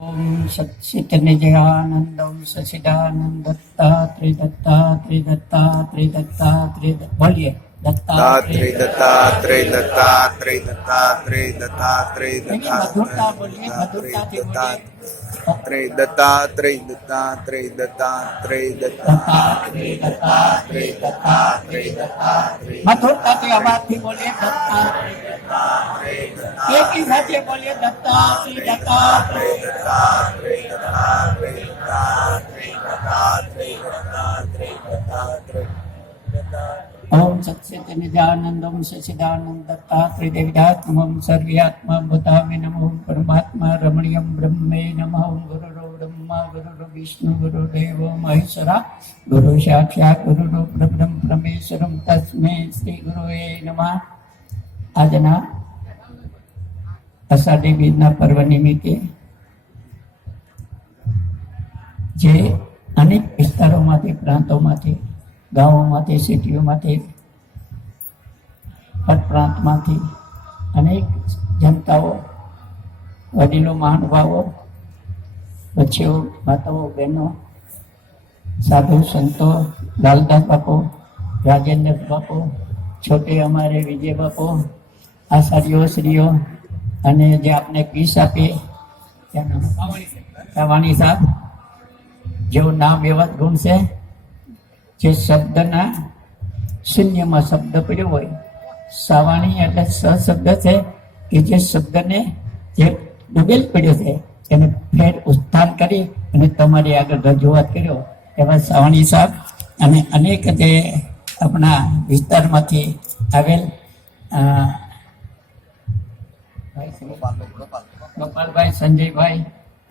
ओम सच्चिदानंदम सच्चिदानंदत्तात्रेय दत्तात्रेय दत्तात्रेय दत्तात्रेय बोलिए दत्तात्रेय दत्तात्रेय दत्तात्रेय दत्तात्रेय दत्तात्रेय मधुरता बोलिए मधुरता से बोलिए दत्तात्रेय दत्तात्रेय दत्तात्रेय दत्तात्रेय दत्तात्रेय दत्तात्रेय दत्तात्रेय मधुरता से आवाज थी बोलिए दत्तात्रेय एक ही साथ बोलिए दत्तात्रेय दत्तात्रेय दत्तात्रेय दत्तात्रेय दत्तात्रेय दत्तात्रेय दत्तात्रेय दत्तात्रेय ओम सच्चिदानंदम सच्चिदानंदत्तात्रेय देवदात्मम सर्वयात्मा भूतामे नमो परमात्मा रमणीयं ब्रह्मे नमः गुरुर् ब्रह्मा गुरुर् विष्णु गुरुर्देवो महेश्वरा गुरु साक्षात् गुरुर् परब्रह्म परमेश्वरं तस्मै શ્રી ગુરુએ નમઃ। આજના અષાઢી બીજના પર્વ નિમિત્તે જે અનેક વિસ્તારોમાંથી પ્રાંતોમાંથી ગામોમાંથી સિટીઓમાંથી પ્રાંતમાંથી અનેક જનતાઓ વડીલો મહાનુભાવો બચ્ચીઓ માતાઓ બહેનો સાધુ સંતો લાલદાસ બાપુ રાજેન્દ્ર બાપુ છોટે અમારે વિજય બાપુ આચાર્યો શ્રીઓ અને જે આપને પીસ આપી વાણી સાહેબ જેવું નામ એવા ગુણ છે જે શબ્દના શૂન્યમાં શબ્દ પડ્યો હોય સાવાણી એટલે શબ્દ છે કે જે શબ્દને જે ડૂબેલ પડ્યો છે એને ફેર ઉત્થાન કરી અને તમારી આગળ રજૂઆત કર્યો એવા સાવાણી સાહેબ અને અનેક જે આપણા વિસ્તારમાંથી આવેલ ગોપાલભાઈ સંજયભાઈ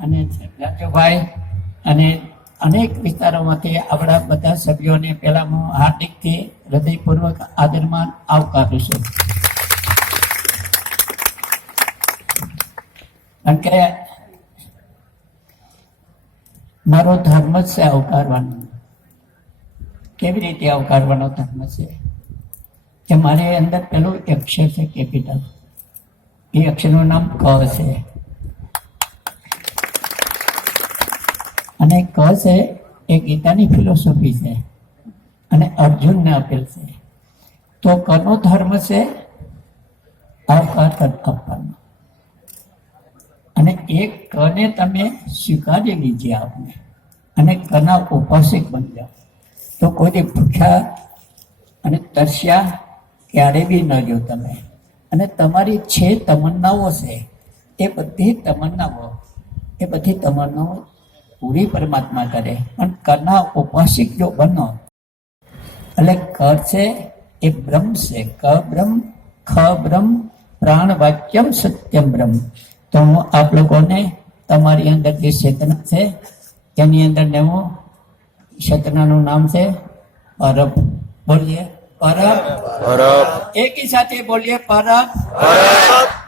અને રાજુભાઈ અને અનેક વિસ્તારોમાંથી આપણા બધા સભ્યોને પહેલા હું હાર્દિકથી હૃદયપૂર્વક આદરમાં આવકારું છું। કારણ કે મારો ધર્મ જ છે આવકારવાનો। કેવી રીતે આવકારવાનો ધર્મ છે કે મારી અંદર પેલું અક્ષર છે કેપિટલ, એ અક્ષરનું નામ ક છે અને ક છે એ ગીતાની ફિલોસોફી છે અને અર્જુનને આપેલ છે। તો કનો ધર્મ છે આવકાર આપવાનો અને એ કને તમે સ્વીકારી લીજે આપને અને કના ઉપાસક બની જાઓ તો કોઈ ભૂખ્યા અને તરસ્યા ક્યારે બી ન જો તમે। અને તમારી છે તમન્નાઓ છે એ બધી તમન્નાઓ પૂરી પરમાત્મા કરે પણ કરના ઉપાસિક જો બનો એટલે કર છે એ બ્રહ્મ છે, ક બ્રહ્મ ખ બ્રહ્મ પ્રાણ વાક્યમ સત્યમ બ્રહ્મ। તો હું આપ લોકોને તમારી અંદર જે ચેતના છે એની અંદર હું ચેતનાનું નામ છે પરબ। બોલીએ પરબ પરબ એક ही સાથે બોલીએ પરબ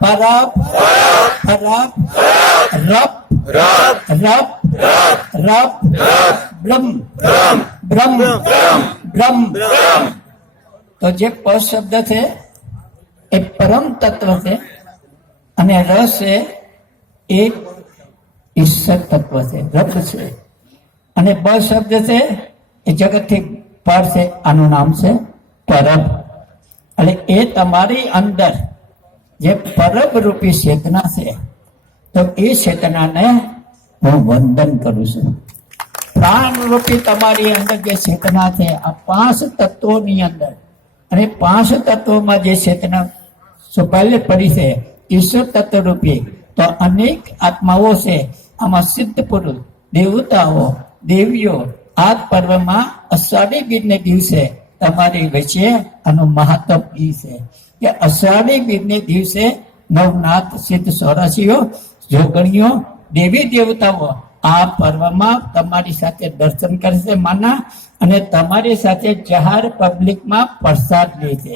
પરબ પરબ રબ રબ રબ બ્રહ્મ બ્રહ્મ બ્રહ્મ તો જે પ શબ્દ છે એ પરમ તત્વ છે અને રસ છે એ ઈશ્વર તત્વ છે, રબ છે। અને બ શબ્દ છે એ જગતથી પર છે, આનું નામ છે પરબ। એટલે એ તમારી અંદર જે પરબ રૂપી ચેતના છે તો એ ચેતનાને હું વંદન કરું છું। પ્રાણ રૂપી તમારી અંદર જે ચેતના છે આ 5 તત્વોની અંદર અને 5 તત્વોમાં જે ચેતના છુપાયેલી પડી છે ઈશ્વર તત્વ રૂપી, તો અનેક આત્માઓ છે આમાં સિદ્ધ પુરુષ દેવતાઓ દેવીઓ આ પર્વમાં અષાઢી બીજને દિવસે તમારી વચ્ચે આનું મહત્વ એ છે કે અષાઢી બીજને દિવસે નવનાથ સિદ્ધ સોરાશીઓ જોગણીઓ દેવી દેવતાઓ આ પર્વમાં તમારી સાથે દર્શન કરશે માના અને તમારી સાથે જાહેર પબ્લિકમાં પ્રસાદ લે છે।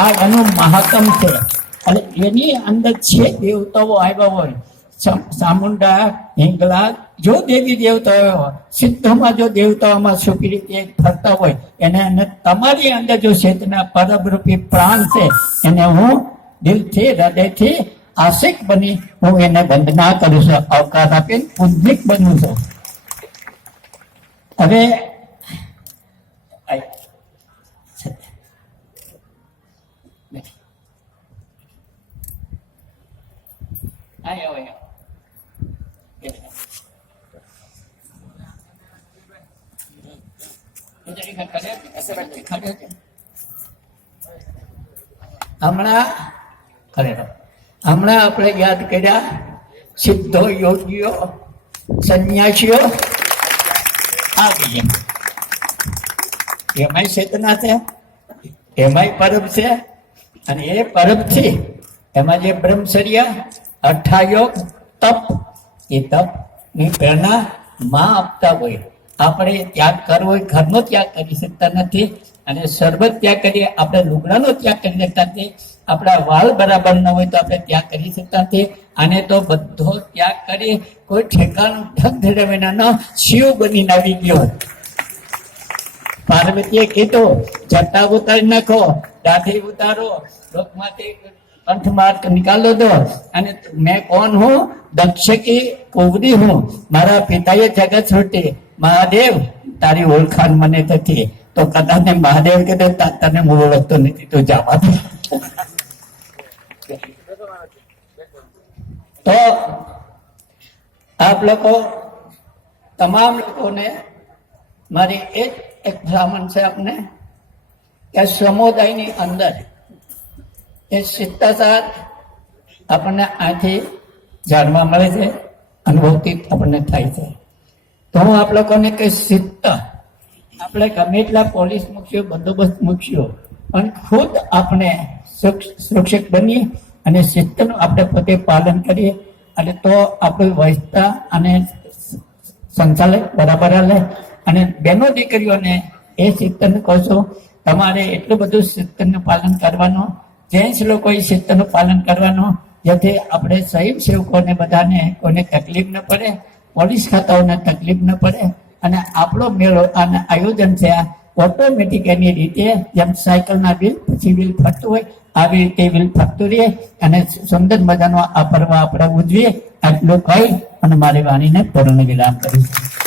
આ એનું મહત્તમ છે। અને એની અંદર છે દેવતાઓ આવ્યા હોય ચામુંડા હિંગલા જો દેવી દેવતાઓ સિદ્ધોમાં જો દેવતાઓમાં સુખી રીતે ફરતા હોય એને તમારી અંદર જો ચેતના પરબરૂપી પ્રાણ છે એને હું દિલથી હૃદયથી આશિક બની હું એને વંદના કરું છું, અવકાશ આપીને પુંજિક બનું છું. હવે હમણાં આપણે યાદ કર્યા સિદ્ધો યોગીઓ સંન્યાસીઓ આવી એમાંય ચેતના છે, એમાંય પરબ છે. અને એ પરબથી એમાં જે બ્રહ્મચર્ય, અઠાયોગ, તપ, એ તપ ની પ્રેરણા માં આપતા હોય. આપણે ત્યાગ કરવો હોય, ઘરનો ત્યાગ કરી શકતા નથી, અને સર્વ ત્યાગ કરીએ, આપણે લુગડાનો ત્યાગ કરી શકતા નથી, આપણા વાળ બરાબર ન હોય તો આપણે ત્યાગ કરી શકતા નથી. અને તો બધો ત્યાગ કરી કોઈ ઠેકાણું ઢગ ધર્યા વિના શિવ બનીને આવી ગયો. પાર્વતીએ કીધું જટા ઉતારી નાખો, દાઢી ઉતારો, લોકમાંથી કંઠ માર્ગ નિકાલો દો. અને મેં કોણ હું? દક્ષ કી કુંવરી હું. મારા પિતાએ જગત સૃષ્ટિ. મહાદેવ તારી ઓળખાણ મને નથી. તો કદાચ મહાદેવ કીધે તને હું ઓળખતો નથી, તો જવા દે. તો આપ લોકો તમામ લોકોને મારી એક ભલામણ છે આપને કે સમુદાયની અંદર એ શિષ્ટાચાર આપણને આથી જાણવા મળે છે, અનુભવથી આપણને થાય છે. તો હું આપ લોકોને કઈ શિસ્ત, આપણે ગમે એટલા પોલીસ મૂકશું, બંદોબસ્ત મૂકશું, પણ ખુદ આપણે સુરક્ષિત બનીએ અને શિસ્તનું આપણે પોતે પાલન કરીએ, અને તો આપણી વ્યવસ્થા અને સંચાલક બરાબર હાલે. અને બહેનો દીકરીઓને એ શિસ્તને કહો છો, તમારે એટલું બધું શિસ્તનું પાલન કરવાનું, જેન્ટ્સ લોકોએ શિસ્તનું પાલન કરવાનું, જેથી આપણે સહીબ સેવકોને બધાને કોઈને તકલીફ ન પડે, પોલીસ ખાતાઓને તકલીફ ન પડે. અને આપણો મેળો અને આયોજન છે આ ઓટોમેટિક એની રીતે જેમ સાયકલના વ્હીલ પછી વ્હીલ ફરતું હોય આવી રીતે વ્હીલ ફરતું રહે અને સુંદર મજાનો આ પર્વ આપણે ઉજવીએ. આટલું કહી અને મારી વાણીને પૂર્ણ વિરામ કરીશું.